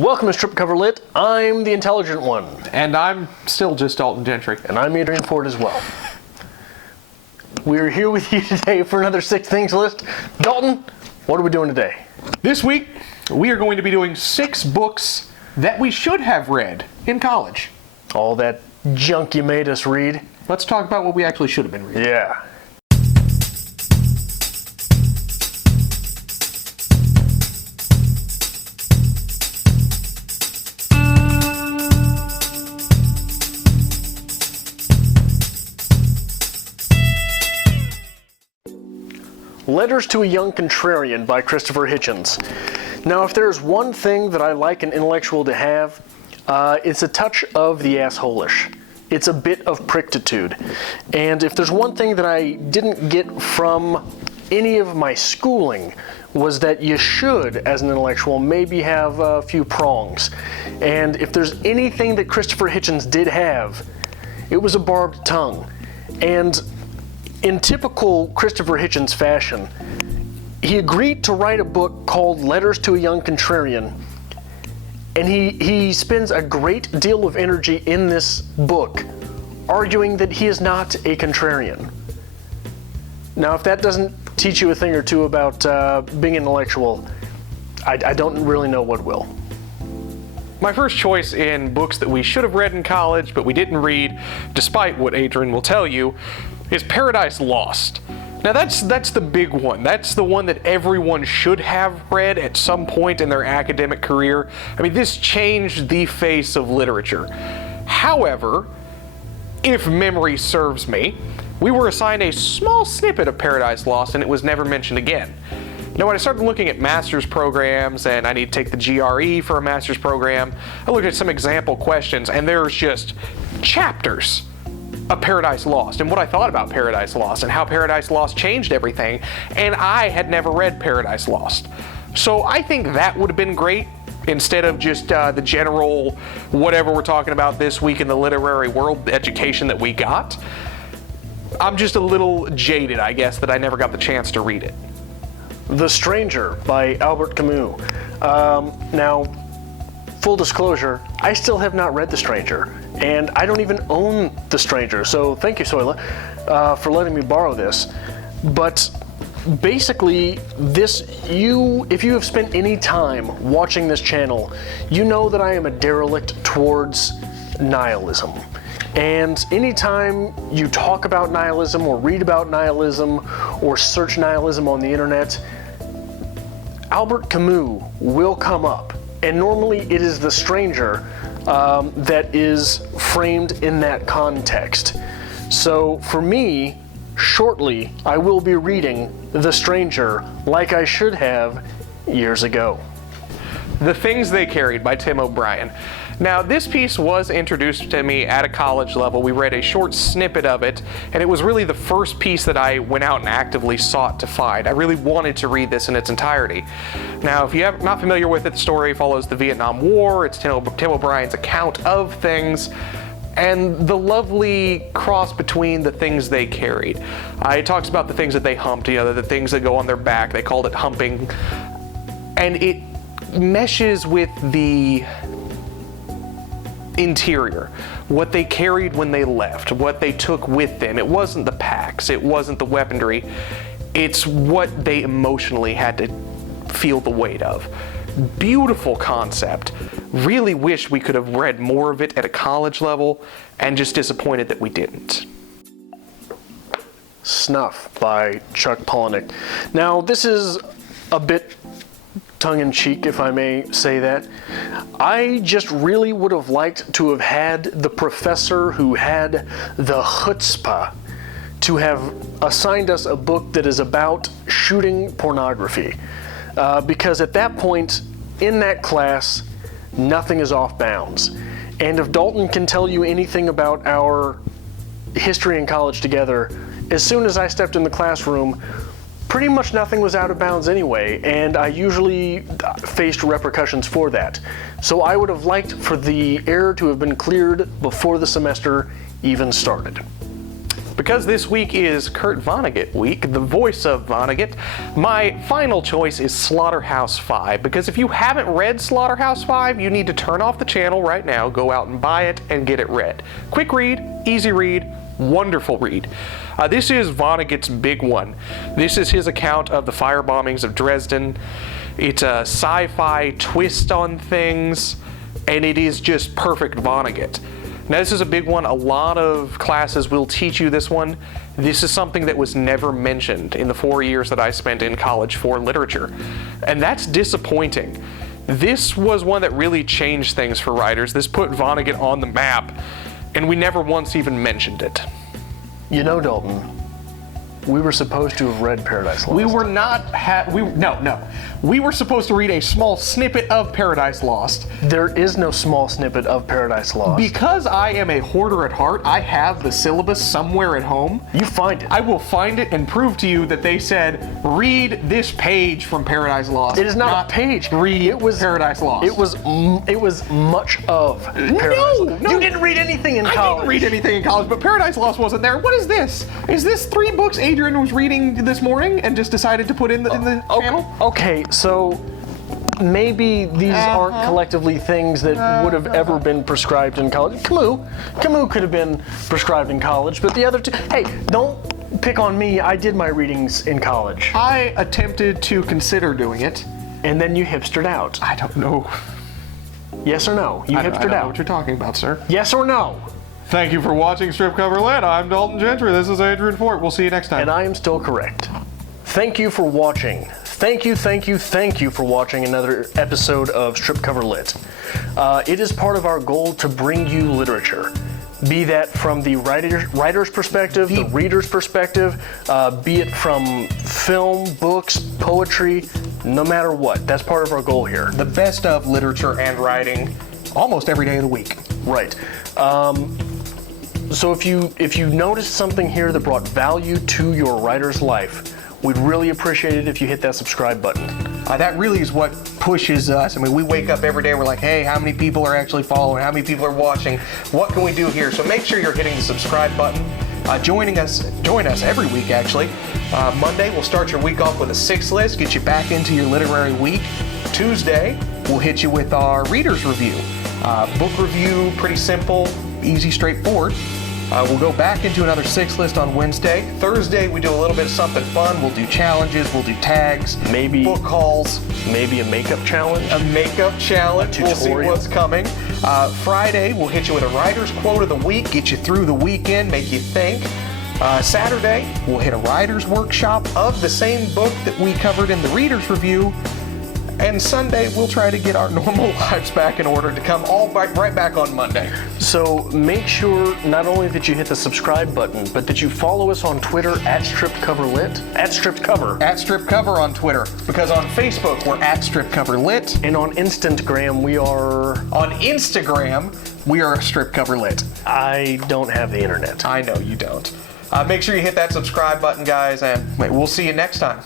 Welcome to Strip Cover Lit. I'm the intelligent one. And I'm still just Dalton Gentry. And I'm Adrian Fort as well. We're here with you today for another 6 Things list. Dalton, what are we doing today? This week, we are going to be doing 6 books that we should have read in college. All that junk you made us read. Let's talk about what we actually should have been reading. Yeah. Letters to a Young Contrarian by Christopher Hitchens. Now, if there's one thing that I like an intellectual to have, it's a touch of the assholish. It's a bit of prictitude. And if there's one thing that I didn't get from any of my schooling, was that you should, as an intellectual, maybe have a few prongs. And if there's anything that Christopher Hitchens did have, it was a barbed tongue. And in typical Christopher Hitchens fashion, he agreed to write a book called Letters to a Young Contrarian, and he spends a great deal of energy in this book arguing that he is not a contrarian. Now, if that doesn't teach you a thing or two about being intellectual, I don't really know what will. My first choice in books that we should have read in college, but we didn't read, despite what Adrian will tell you, is Paradise Lost. Now that's the big one. That's the one that everyone should have read at some point in their academic career. I mean, this changed the face of literature. However, if memory serves me, we were assigned a small snippet of Paradise Lost and it was never mentioned again. Now, when I started looking at master's programs, and I need to take the GRE for a master's program, I looked at some example questions, and there's just chapters of Paradise Lost, and what I thought about Paradise Lost, and how Paradise Lost changed everything, and I had never read Paradise Lost. So I think that would have been great, instead of just the general whatever we're talking about this week in the literary world education that we got. I'm just a little jaded, I guess, that I never got the chance to read it. The Stranger by Albert Camus. Now, full disclosure, I still have not read The Stranger, and I don't even own The Stranger, so thank you, Soila, for letting me borrow this. But basically, if you have spent any time watching this channel, you know that I am a derelict towards nihilism. And anytime you talk about nihilism, or read about nihilism, or search nihilism on the internet, Albert Camus will come up. And normally it is The Stranger that is framed in that context. So for me, shortly, I will be reading The Stranger like I should have years ago. The Things They Carried by Tim O'Brien. Now, this piece was introduced to me at a college level. We read a short snippet of it, and it was really the first piece that I went out and actively sought to find. I really wanted to read this in its entirety. Now, if you're not familiar with it, the story follows the Vietnam War. It's Tim O'Brien's account of things, and the lovely cross between the things they carried. It talks about the things that they humped, the things that go on their back. They called it humping. And it meshes with the interior, what they carried when they left, what they took with them. It wasn't the packs, it wasn't the weaponry, it's what they emotionally had to feel the weight of. Beautiful concept. Really wish we could have read more of it at a college level, and just disappointed that we didn't. Snuff by Chuck Palahniuk. Now, this is a bit tongue-in-cheek, if I may say that. I just really would have liked to have had the professor who had the chutzpah to have assigned us a book that is about shooting pornography. Because at that point, in that class, nothing is off bounds. And if Dalton can tell you anything about our history in college together, as soon as I stepped in the classroom, pretty much nothing was out of bounds anyway, and I usually faced repercussions for that. So I would have liked for the air to have been cleared before the semester even started. because this week is Kurt Vonnegut week, the voice of Vonnegut, my final choice is Slaughterhouse-Five, because if you haven't read Slaughterhouse-Five, you need to turn off the channel right now, go out and buy it, and get it read. Quick read, easy read, wonderful read. This is Vonnegut's big one. This is his account of the fire bombings of Dresden. It's a sci-fi twist on things, and it is just perfect Vonnegut. Now, this is a big one. A lot of classes will teach you this one. This is something that was never mentioned in the 4 years that I spent in college for literature, and that's disappointing. This was one that really changed things for writers. This put Vonnegut on the map, and we never once even mentioned it. You know, Dalton, we were supposed to have read Paradise Lost. We were not, no. We were supposed to read a small snippet of Paradise Lost. There is no small snippet of Paradise Lost. Because I am a hoarder at heart, I have the syllabus somewhere at home. You find it. I will find it and prove to you that they said, read this page from Paradise Lost. It is not a page. Read Paradise Lost. It was much of Paradise Lost. No. You didn't read anything in college. I didn't read anything in college, but Paradise Lost wasn't there. What is this? Is this 3 books Adrian was reading this morning and just decided to put in the channel? Okay, so maybe these aren't collectively things that would have ever been prescribed in college. Camus could have been prescribed in college, but the other two, hey, don't pick on me. I did my readings in college. I attempted to consider doing it. And then you hipstered out. I don't know. Yes or no? You I hipstered don't know out. what you're talking about, sir. Yes or no? Thank you for watching Strip Cover Lit. I'm Dalton Gentry. This is Adrian Fort. We'll see you next time. And I am still correct. Thank you for watching. Thank you for watching another episode of Strip Cover Lit. It is part of our goal to bring you literature. Be that from the writer's perspective, the reader's perspective, be it from film, books, poetry, no matter what. That's part of our goal here. The best of literature and writing almost every day of the week. Right. So if you noticed something here that brought value to your writer's life, we'd really appreciate it if you hit that subscribe button. That really is what pushes us. I mean, we wake up every day, we're like, hey, how many people are actually following? How many people are watching? What can we do here? So make sure you're hitting the subscribe button. Join us every week, actually. Monday, we'll start your week off with a 6 list, get you back into your literary week. Tuesday, we'll hit you with our reader's review. Book review, pretty simple, easy, straightforward. We'll go back into another 6 list on Wednesday. Thursday, we do a little bit of something fun. We'll do challenges, we'll do tags, maybe book hauls. Maybe a makeup challenge. A makeup challenge. We'll see what's coming. Friday, we'll hit you with a writer's quote of the week, get you through the weekend, make you think. Saturday, we'll hit a writer's workshop of the same book that we covered in the reader's review. And Sunday, we'll try to get our normal lives back in order to come right back on Monday. So make sure not only that you hit the subscribe button, but that you follow us on Twitter at StripCoverLit, at StripCover. At StripCover on Twitter, because on Facebook, we're at StripCoverLit. And on Instagram, we are... On Instagram, we are StripCoverLit. I don't have the internet. I know you don't. Make sure you hit that subscribe button, guys, and we'll see you next time.